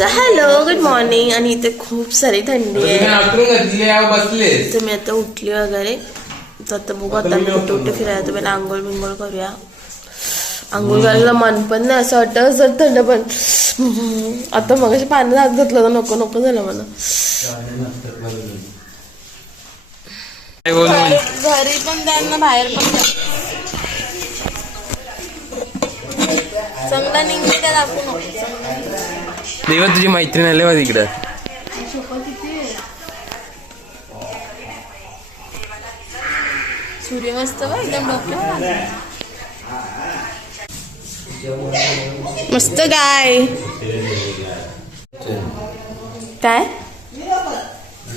So hello good morning. आणि इथे खूप सारी थंडी आहे. तर मी आता उठली वगैरे. तर आता बघू आता मी कुठे फिरायला. तर पहिला आंघोळ बिंघोळ करूया. आंघोळ करायला मन पण नाही असं वाटतं असं थंड. पण आता मग पाण्यात हात घातलं तर नको नको झालं मला. घरी पण द्या बाहेर पण द्या. चांगला निघली त्या दाखवू नको. देवा तुझी मैत्रीण आले बघ इकडं. सूर्यास्त एकदम डोक्यावर मस्त. काय काय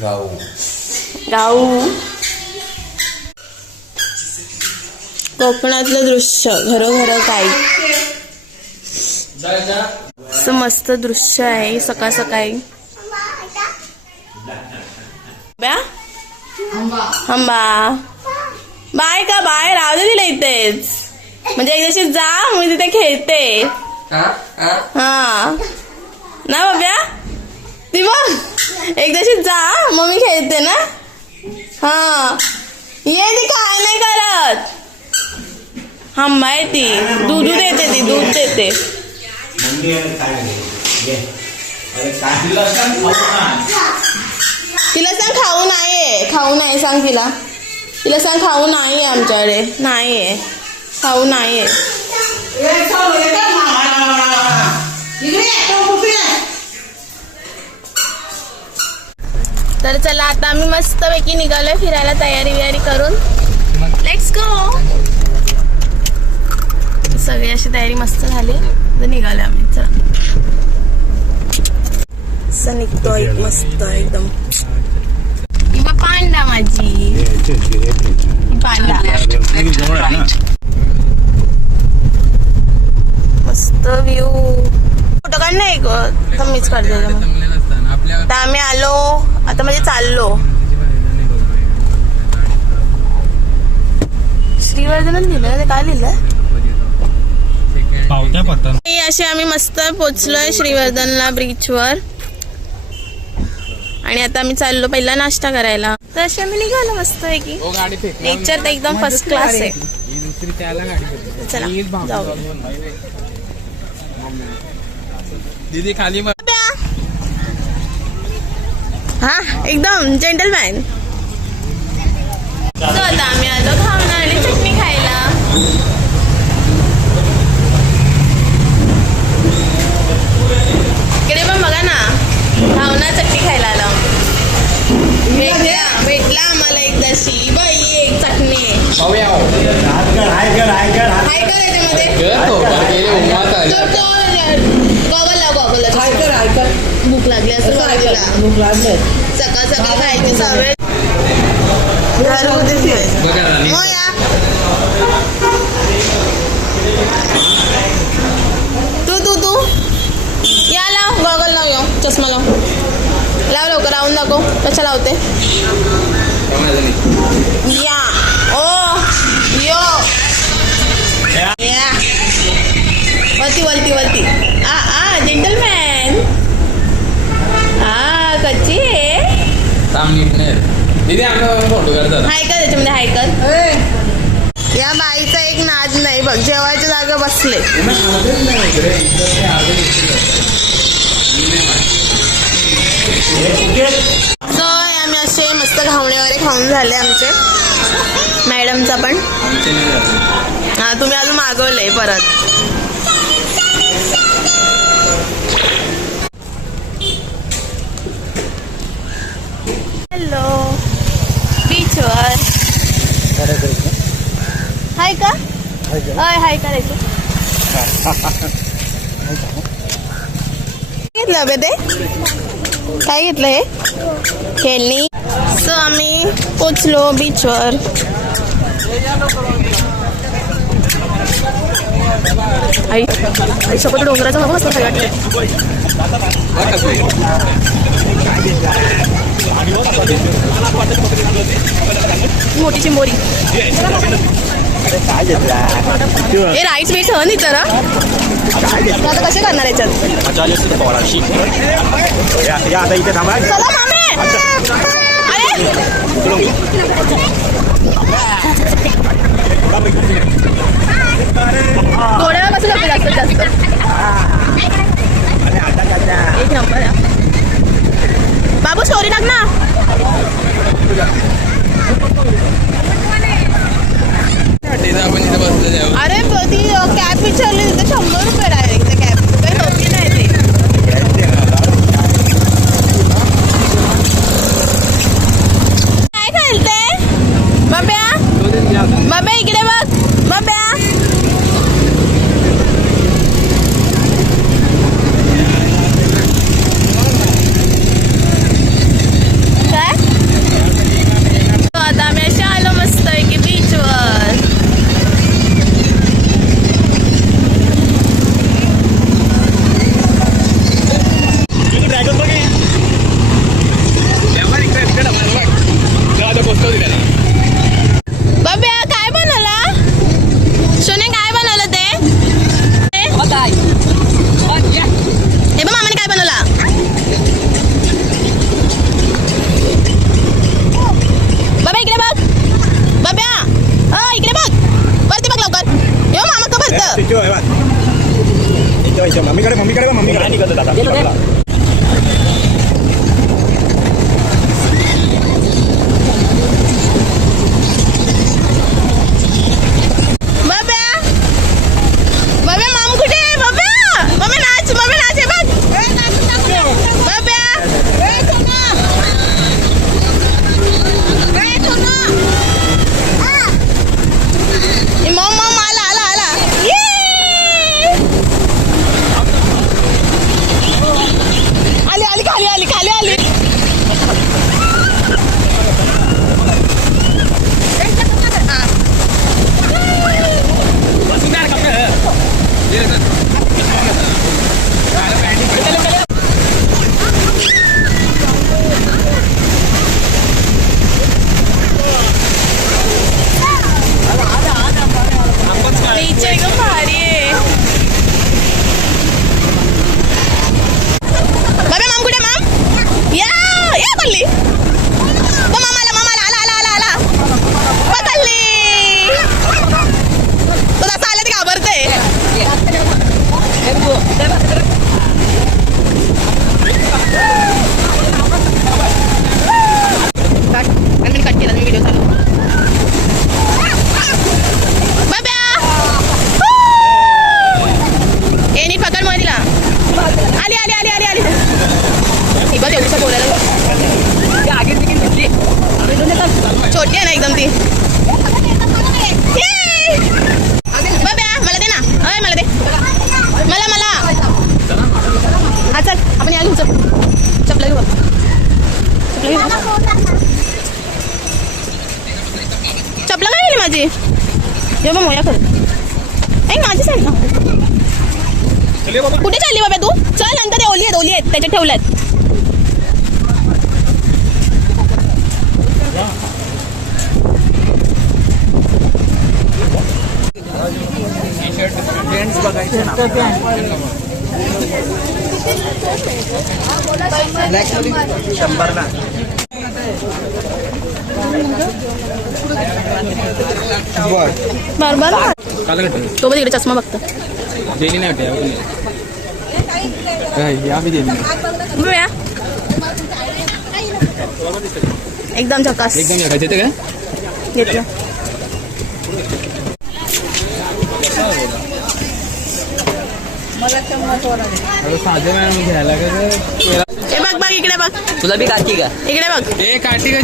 गाऊ कोकणातलं दृश्य घरोघर काय मस्त दृश्य आहे. सकाळ सकाळी हंबा बाय का बाय राहू दे तिला इथेच. म्हणजे एकदाशी जा मी तिथे खेळते. हा ना बाब्या ती बघ एकदाशी जा मग मी खेळते ना. हा ये ती काय नाही करत. हंबा आहे ती. दूध देते ती दूध देते. तिला सांग खाऊ नाहीये. खाऊ नाही सांग तिला. तिला सांग खाऊ नाहीये आमच्याकडे. नाहीये खाऊ नाहीये. तर चला आता आम्ही मस्तपैकी निघालोय फिरायला. तयारी वियारी करून लेट्स गो. सगळी अशी तयारी मस्त झाली. तर निघाले आम्ही. चला असं निघतोय मस्त एकदम. पांडा माझी पांडा मस्त व्ह्यू. फोटो काढ नाही ग मीच काढते. आता आम्ही आलो आता म्हणजे चाललो. श्रीवर्धन लिहिलं ते काय लिहिलं. असे आम्ही मस्त पोचलोय श्रीवर्धनला ब्रिजवर. आणि आता आम्ही चाललो पहिला नाश्ता करायला. तर असे आम्ही निघालो मस्त पैकी. नेचर तर एकदम फर्स्ट क्लास आहे. चला जाऊ. दीदी खाली हा एकदम जेंटलमॅन. आता आम्ही आलो खावणं आणि चटणी खायला. इकडे पण बघा ना भावना चटणी खायला आला. भेटला आम्हाला एकदाशी बाई एक चटणी. हाय कर याच्यामध्ये गॉगल भूक लागली असं सकाळ सकाळ खायची सवय. तू या लाव गॉगल लाव. येऊ चष्मा लाव. लाव लवकर राहून दाखव कशा लावते. या ओ यो या वरती वरती जेंटलमॅन. हा कच्ची आहे. हाय कर त्याच्यामध्ये हाय कर. या बाईचा एक नाद नाही बघ. जेवायच्या जागा बसले. सो आम्ही असे मस्त घावणे वगैरे खाऊन झाले आमचे. मॅडमचा पण हा तुम्ही अजून मागवलंय परत. हॅलो बीचवर हाय का. हाय करायचं. घेतलं बे ते काय घेतलं हे खेळणी. सो आम्ही पोचलो बीचवर. आई सोबत डोंगराचा बघा मस्त वाटतं. मोठी चिंबोरी. काय घेतला हे राईस बीट हं नाही तर मग आता कसे करणार याच्यात आता इथे थांबा चला मामे अरे थोड्या वेळापासून लागते जास्तीत जास्त एक नंबर आहे. बाबू स्टोरी टाक ना आपण इथे बसलेले आहोत. अरे ती कॅब विचारली तिथे 100 रुपये डायरेक्ट त्या कॅब काही होती नाही ते काय खालते बाब्या बाब्या इकडे बघ बाब्या काय आता आम्ही अशा आलो मस्त आहे की बीचवर बाब्या काय बनवला सोने काय बनवलं ते हे बघ मामाने काय बनवला बाबा इकडे बघ बाब्या इकडे बघ वरती बघ लवकर येऊ मामा का भरत मम्मीकडे बाब्या बाब्या मामा कुठे आहे बाब्या बाबा नाच हे बघ बाब्या मम आला ये आली खाली आली बीच एकदम भारी आहे बाबा माम कुठे माम या पडली मामाला आला पकडली तो तसं आलं ते घाबरते कट केला मी व्हिडिओ चालू बाब्या ए नीट पकड मग तिला आली ही बघ एवढं बोलायला छोटी आहे ना एकदम ती बाब्या मला दे ना मला दे मला हा चल आपण या घेऊ चपला घेऊ चपला काय गेली माझी जेव्हा मोया कर माझी साईड ना कुठे चालली बाबा तू चल नंतर ओली आहेत त्याच्यात ठेवल्यात बरोबर तो पण इकडे चष्मा बघतो दिली नाही बघूया एकदम झकास एकदम घेते का घेतलं साधे मॅडम घ्यायला हे बघ इकडे बघ तुला बी काठी का इकडे बघ ए काठी का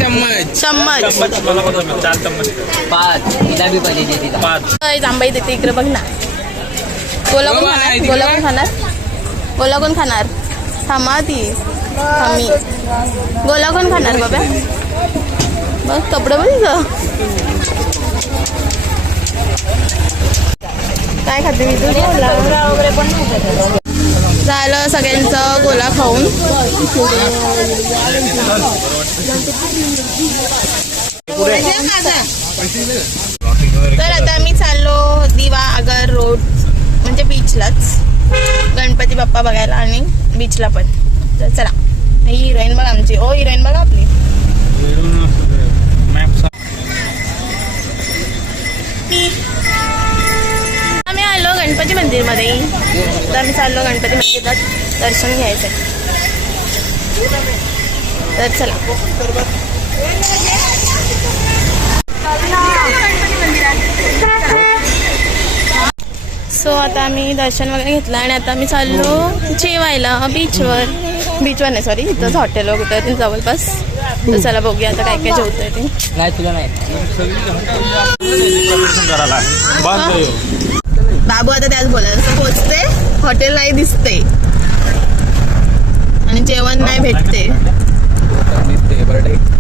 चम्मच 5 तिला बी पाहिजे तिला जांबाई देते इकडे बघ ना गोला कोण खाणार गोला कोण खाणार थांबा ती थांबी गोला कोण खाणार बाबा बघ कपडे बघ काय खाते मी तू वगैरे पण झालं सगळ्यांचं गोला खाऊन तर आता आम्ही चाललो दिवा आगर रोड म्हणजे बीचलाच गणपती बाप्पा बघायला आणि बीचला पण. तर चला, ही हिरोईन बघा आमची. ओ हिरोईन बघा आपली. आम्ही आलो गणपती मंदिरमध्ये. तर आम्ही चाललो गणपती मंदिरात दर्शन घ्यायचं. तर चला. सो आता आम्ही दर्शन वगैरे घेतलं आणि आता आम्ही चाललो जेवायला बीचवर नाही सॉरी, इथंच हॉटेल वगैरे कुठे जवळपास. तर चला बघूया आता काय काय जेवतोय ते. नाही तुला नाही. बाबू आता त्याच बोलायला पोचते, हॉटेल नाही दिसते आणि जेवण नाही भेटते.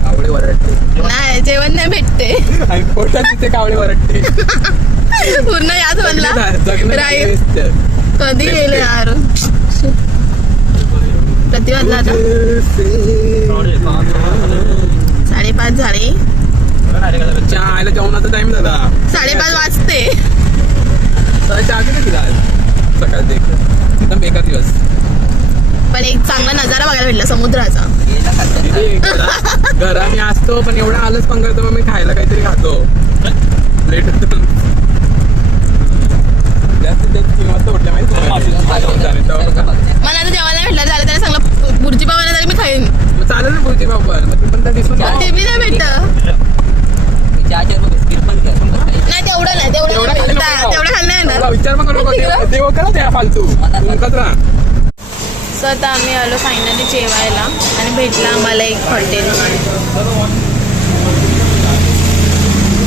कावळे वरटते. नाही जेवण नाही भेटते. आणि पोटात तिथे कावळे वरटते. पूर्ण याद म्हणला राईट. कधी गेले यार. किती वाजला आता? 5:30 झाले. चहा जेवणाचा टाइम झाला. 5:30 वाजते. चहा किती दिला सकाळचे? एकदम बेकार दिवस. पण एक चांगला नजारा बघायला भेटला समुद्राचा. घरा मी असतो पण एवढा आलंच पण करतो मग मी खायला काहीतरी खातो. लेट जास्तीत जास्त 3 वाजता उठल्या माहिती. मला आता जेवायला भेटलं झालं त्याला सांगलं बुर्जी पावाला तरी मी खाईन. मग चालेल ना पुढची बाबा पण त्या दिसून ते बी नाही भेटत. बिस्किट पण कर. नाही तेवढं नाही तेवढं खाल्लं नाही ना. विचार मग देव करा त्या फालतू कचरा. सो आता आम्ही आलो फायनली जेवायला आणि भेटला आम्हाला एक हॉटेल.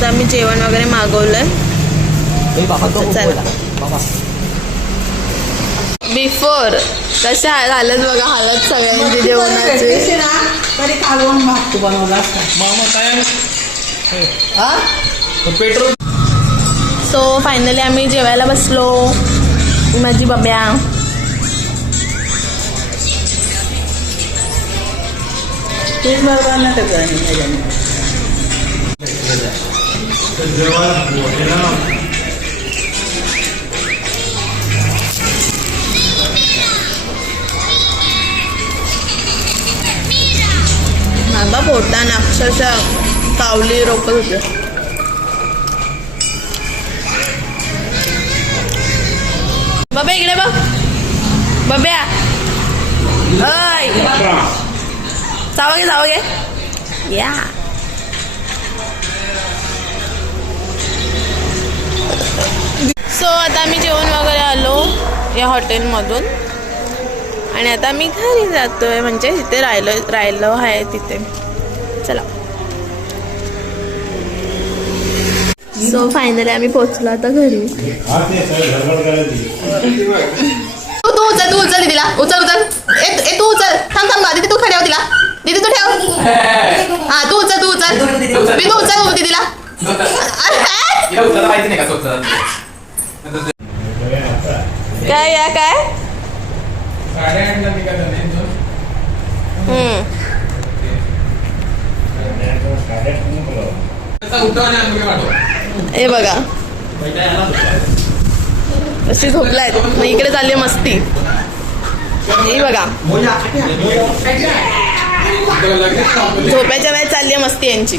तर आम्ही जेवण वगैरे मागवलंय. चला बिफोर कसे हालत बघा, हालत सगळ्यांची जेवणाची. पेट्रोल. सो फायनली आम्ही जेवायला बसलो. माझी बब्या बाबा पोटानं अक्षरशः कावली रोकत होते. बाबा इकडे बघ. बब्या अय जावं घे या. सो आता आम्ही जेवण वगैरे आलो या हॉटेलमधून आणि आता आम्ही घरी जातोय. म्हणजे तिथे राहिलो आहे तिथे. चला. सो फायनली आम्ही पोहोचलो आता घरी. तू उचल दीदीला. उचल तू उचल. थांब दीदी तू खड्याव तिला. दीदी तू ठेव. हा तू उचल मी तू उचल दीदीला. काय या काय हे बघा कशी झोपलायत. मग इकडे चालली मस्ती. हे बघा झोपायच्या वेळेत चालली मस्ती यांची.